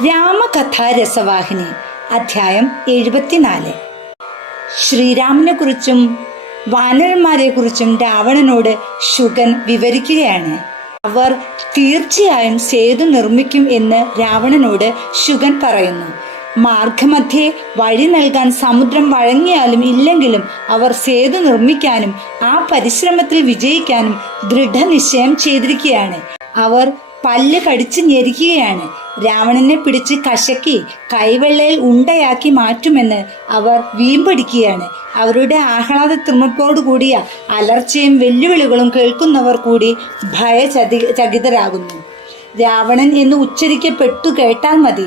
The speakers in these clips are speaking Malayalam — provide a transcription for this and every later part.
രാമകഥാരസവാഹിനി അധ്യായം 74. ശ്രീരാമനെ കുറിച്ചും വാനരന്മാരെ കുറിച്ചും രാവണനോട് ശുകൻ വിവരിക്കുകയാണ്. അവർ തീർച്ചയായും സേതു നിർമ്മിക്കും എന്ന് രാവണനോട് ശുകൻ പറയുന്നു. മാർഗമധ്യേ വഴി നൽകാൻ സമുദ്രം വഴങ്ങിയാലും ഇല്ലെങ്കിലും അവർ സേതു നിർമ്മിക്കാനും ആ പരിശ്രമത്തിൽ വിജയിക്കാനും ദൃഢനിശ്ചയം ചെയ്തിരിക്കുകയാണ്. അവർ പല്ല് കടിച്ച് ഞെരിക്കുകയാണ്. രാവണനെ പിടിച്ച് കശക്കി കൈവെള്ളയിൽ ഉണ്ടയാക്കി മാറ്റുമെന്ന് അവർ വീമ്പടിക്കുകയാണ്. അവരുടെ ആഹ്ലാദ തൃമപ്പോടുകൂടിയ അലർച്ചയും വെല്ലുവിളികളും കേൾക്കുന്നവർ കൂടി ഭയചകിതരാകുന്നു. രാവണൻ എന്ന് ഉച്ചരിക്കപ്പെട്ടു കേട്ടാൽ മതി.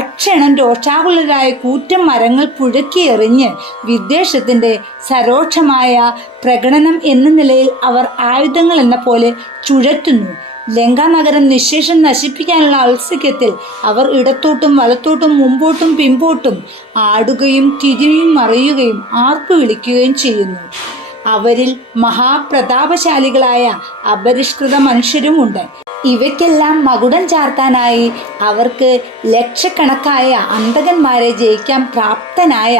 അക്ഷണം രോഷാകുലരായ കൂറ്റം മരങ്ങൾ പുഴക്കിയെറിഞ്ഞ് വിദ്വേഷത്തിന്റെ സരോക്ഷമായ പ്രകടനം എന്ന നിലയിൽ അവർ ആയുധങ്ങൾ എന്ന പോലെ ചുഴറ്റുന്നു. ലങ്കാനഗരം നിശേഷം നശിപ്പിക്കാനുള്ള ഔത്സുക്യത്തിൽ അവർ ഇടത്തോട്ടും വലത്തോട്ടും മുമ്പോട്ടും പിമ്പോട്ടും ആടുകയും തിരിയും മറിയുകയും ആർപ്പു വിളിക്കുകയും ചെയ്യുന്നു. അവരിൽ മഹാപ്രതാപശാലികളായ അപരിഷ്കൃത മനുഷ്യരുമുണ്ട്. ഇവയ്ക്കെല്ലാം മകുടം ചാർത്താനായി അവർക്ക് ലക്ഷക്കണക്കായ അന്തകന്മാരെ ജയിക്കാൻ പ്രാപ്തനായ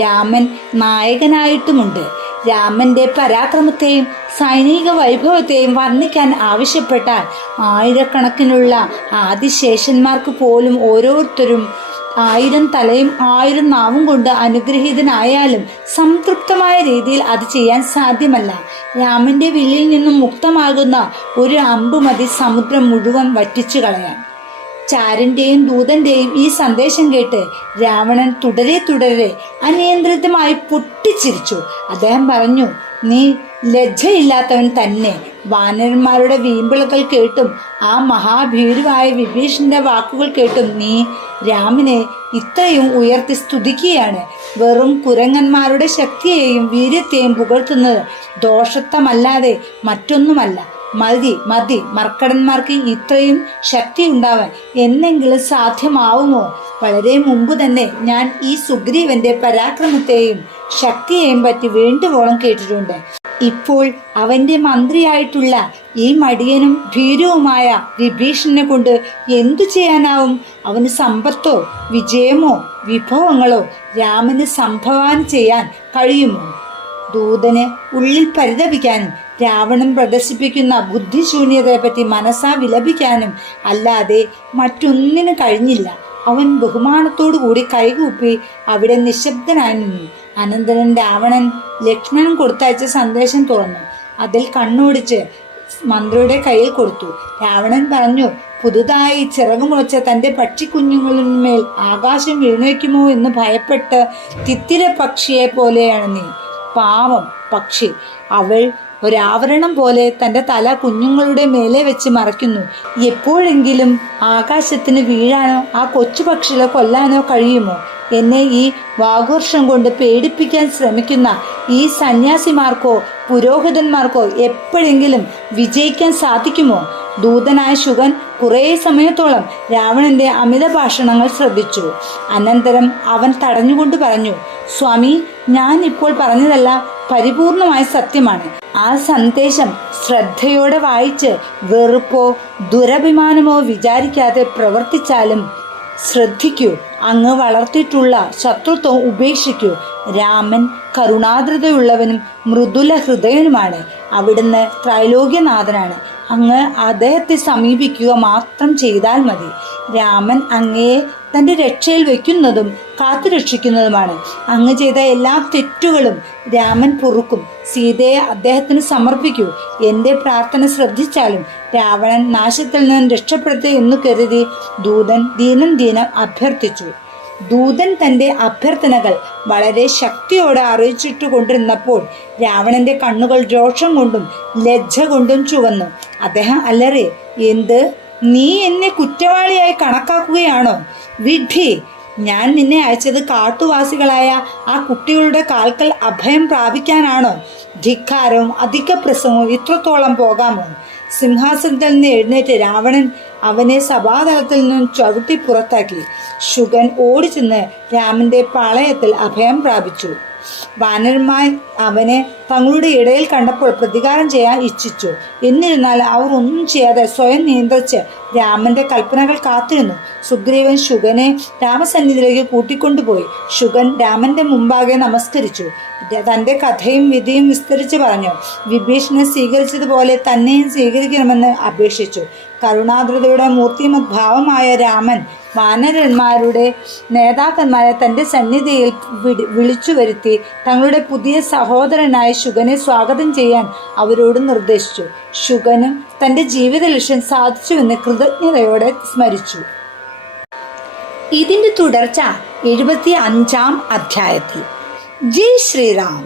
രാമൻ നായകനായിട്ടുമുണ്ട്. രാമന്റെ പരാക്രമത്തെയും സൈനിക വൈഭവത്തെയും വർണ്ണിക്കാൻ ആവശ്യപ്പെട്ടാൽ ആയിരക്കണക്കിനുള്ള ആദിശേഷന്മാർക്ക് പോലും ഓരോരുത്തരും 1000 തലയും 1000 നാവും കൊണ്ട് അനുഗ്രഹീതനായാലും സംതൃപ്തമായ രീതിയിൽ അത് ചെയ്യാൻ സാധ്യമല്ല. രാമന്റെ വില്ലിൽ നിന്നും മുക്തമാകുന്ന ഒരു അമ്പ് മതി സമുദ്രം മുഴുവൻ വറ്റിച്ചു കളയാൻ. ചാരന്റെയും ദൂതന്റെയും ഈ സന്ദേശം കേട്ട് രാവണൻ തുടരെ അനിയന്ത്രിതമായി പൊട്ടിച്ചിരിച്ചു. അദ്ദേഹം പറഞ്ഞു, നീ ലജ്ജയില്ലാത്തവൻ തന്നെ. വാനരന്മാരുടെ വീമ്പിളകൾ കേട്ടും ആ മഹാഭീരുവായ വിഭീഷണന്റെ വാക്കുകൾ കേട്ടും നീ രാമനെ ഇത്രയും ഉയർത്തി സ്തുതിക്കുകയാണ്. വെറും കുരങ്ങന്മാരുടെ ശക്തിയെയും വീര്യത്തെയും പുകഴ്ത്തുന്നത് ദോഷത്വമല്ലാതെ മറ്റൊന്നുമല്ല. മതി മർക്കടന്മാർക്ക് ഇത്രയും ശക്തി ഉണ്ടാവാൻ എന്നെങ്കിലും സാധ്യമാവുമോ? വളരെ മുമ്പ് തന്നെ ഞാൻ ഈ സുഗ്രീവന്റെ പരാക്രമത്തെയും ശക്തിയെയും പറ്റി വേണ്ടുവോളം കേട്ടിട്ടുണ്ട്. ഇപ്പോൾ അവന്റെ മന്ത്രിയായിട്ടുള്ള ഈ മടിയനും ഭീരുവുമായ വിഭീഷണനെ കൊണ്ട് എന്തു ചെയ്യാനാവും? അവന് സമ്പത്തോ വിജയമോ വിഭവങ്ങളോ രാമന് സംഭാവന ചെയ്യാൻ കഴിയുമോ? ദൂതന് ഉള്ളിൽ പരിതപിക്കാനും രാവണൻ പ്രദർശിപ്പിക്കുന്ന ബുദ്ധിശൂന്യതയെപ്പറ്റി മനസ്സാ വിലപിക്കാനും അല്ലാതെ മറ്റൊന്നിനും കഴിഞ്ഞില്ല. അവൻ ബഹുമാനത്തോടുകൂടി കൈകൂപ്പി അവിടെ നിശബ്ദനായി നിന്നു. അനന്തരം രാവണൻ ലക്ഷ്മണൻ കൊടുത്തയച്ച സന്ദേശം തുറന്നു. അതിൽ കണ്ണോടിച്ച് മന്ത്രിയുടെ കയ്യിൽ കൊടുത്തു. രാവണൻ പറഞ്ഞു, പുതുതായി ചിറകുമുളച്ച തൻ്റെ പക്ഷിക്കുഞ്ഞുങ്ങളിന്മേൽ ആകാശം വീണേക്കുമോ എന്ന് ഭയപ്പെട്ട് തിത്തിര പക്ഷിയെ പോലെയാണ് നീ. പാവം പക്ഷി. അവൾ ഒരാവരണം പോലെ തൻ്റെ തല കുഞ്ഞുങ്ങളുടെ മേലെ വെച്ച് മറയ്ക്കുന്നു. എപ്പോഴെങ്കിലും ആകാശത്തിന് വീഴാനോ ആ കൊച്ചു പക്ഷികളെ കൊല്ലാനോ കഴിയുമോ? എന്നെ ഈ വാഘോർഷം കൊണ്ട് പേടിപ്പിക്കാൻ ശ്രമിക്കുന്ന ഈ സന്യാസിമാർക്കോ പുരോഹിതന്മാർക്കോ എപ്പോഴെങ്കിലും വിജയിക്കാൻ സാധിക്കുമോ? ദൂതനായ ശുകൻ കുറേ സമയത്തോളം രാവണന്റെ അമിത ഭാഷണങ്ങൾ ശ്രദ്ധിച്ചു. അനന്തരം അവൻ തടഞ്ഞുകൊണ്ട് പറഞ്ഞു, സ്വാമി, ഞാൻ ഇപ്പോൾ പറഞ്ഞതെല്ലാം പരിപൂർണമായ സത്യമാണ്. ആ സന്ദേശം ശ്രദ്ധയോടെ വായിച്ച് വെറുപ്പോ ദുരഭിമാനമോ വിചാരിക്കാതെ പ്രവർത്തിച്ചാലും ശ്രദ്ധിക്കൂ. അങ്ങ് വളർത്തിയിട്ടുള്ള ശത്രുത്വം ഉപേക്ഷിക്കൂ. രാമൻ കരുണാദ്രതയുള്ളവനും മൃദുല ഹൃദയനുമാണ്. അവിടുന്ന് ത്രൈലോക്യനാഥനാണ്. അങ്ങ് അദ്ദേഹത്തെ സമീപിക്കുക മാത്രം ചെയ്താൽ മതി. രാമൻ അങ്ങയെ തൻ്റെ രക്ഷയിൽ വയ്ക്കുന്നതും കാത്തുരക്ഷിക്കുന്നതുമാണ്. അങ്ങ് ചെയ്ത എല്ലാ തെറ്റുകളും രാമൻ പൊറുക്കും. സീതയെ അദ്ദേഹത്തിന് സമർപ്പിക്കൂ. എൻ്റെ പ്രാർത്ഥന ശ്രദ്ധിച്ചാലും രാവണൻ നാശത്തിൽ നിന്ന് രക്ഷപ്പെടുത്തുക എന്ന് കരുതി ദൂതൻ ദീനം അഭ്യർത്ഥിച്ചു. ദൂതൻ തൻ്റെ അഭ്യർത്ഥനകൾ വളരെ ശക്തിയോടെ അറിയിച്ചിട്ട് കൊണ്ടിരുന്നപ്പോൾ രാവണന്റെ കണ്ണുകൾ രോഷം കൊണ്ടും ലജ്ജ കൊണ്ടും ചുവന്നു. അദ്ദേഹം അലറി, എന്ത്? നീ എന്നെ കുറ്റവാളിയായി കണക്കാക്കുകയാണോ? വിഡ്ഢി! ഞാൻ നിന്നെ അയച്ചത് കാട്ടുവാസികളായ ആ കുട്ടികളുടെ കാൽക്കൽ അഭയം പ്രാപിക്കാനാണോ? ധിക്കാരവും അധിക പ്രസംഗവും ഇത്രത്തോളം പോകാമോ? സിംഹാസനത്തിൽ നിന്ന് എഴുന്നേറ്റ് രാവണൻ അവനെ സഭാതലത്തിൽ നിന്നും ചവിട്ടി പുറത്താക്കി. ശുകൻ ഓടിച്ചെന്ന് രാമന്റെ പാളയത്തിൽ അഭയം പ്രാപിച്ചു. വാനരന്മാർ അവനെ തങ്ങളുടെ ഇടയിൽ കണ്ടപ്പോൾ പ്രതികാരം ചെയ്യാൻ ഇച്ഛിച്ചു. എന്നിരുന്നാൽ അവർ ഒന്നും ചെയ്യാതെ സ്വയം നിയന്ത്രിച്ച് രാമന്റെ കൽപ്പനകൾ കാത്തിരുന്നു. സുഗ്രീവൻ ശുഗനെ രാമസന്നിധിയിലേക്ക് കൂട്ടിക്കൊണ്ടുപോയി. ശുഗൻ രാമന്റെ മുമ്പാകെ നമസ്കരിച്ചു. തന്റെ കഥയും വിധിയും വിസ്തരിച്ച് പറഞ്ഞു. വിഭീഷണനെ സ്വീകരിച്ചതുപോലെ തന്നെയും സ്വീകരിക്കണമെന്ന് അപേക്ഷിച്ചു. കരുണാദ്രതയുടെ മൂർത്തിമദ്ഭാവമായ രാമൻ വാനരന്മാരുടെ നേതാക്കന്മാരെ തൻ്റെ സന്നിധിയിൽ വിളിച്ചു വരുത്തി തങ്ങളുടെ പുതിയ സഹോദരനായ ശുഗനെ സ്വാഗതം ചെയ്യാൻ അവരോട് നിർദ്ദേശിച്ചു. ശുഗനും തൻ്റെ ജീവിത ലക്ഷ്യം സാധിച്ചുവെന്ന് കൃതജ്ഞതയോടെ സ്മരിച്ചു. ഇതിൻ്റെ തുടർച്ച 75-ാം അധ്യായത്തിൽ. ജയ് ശ്രീറാം.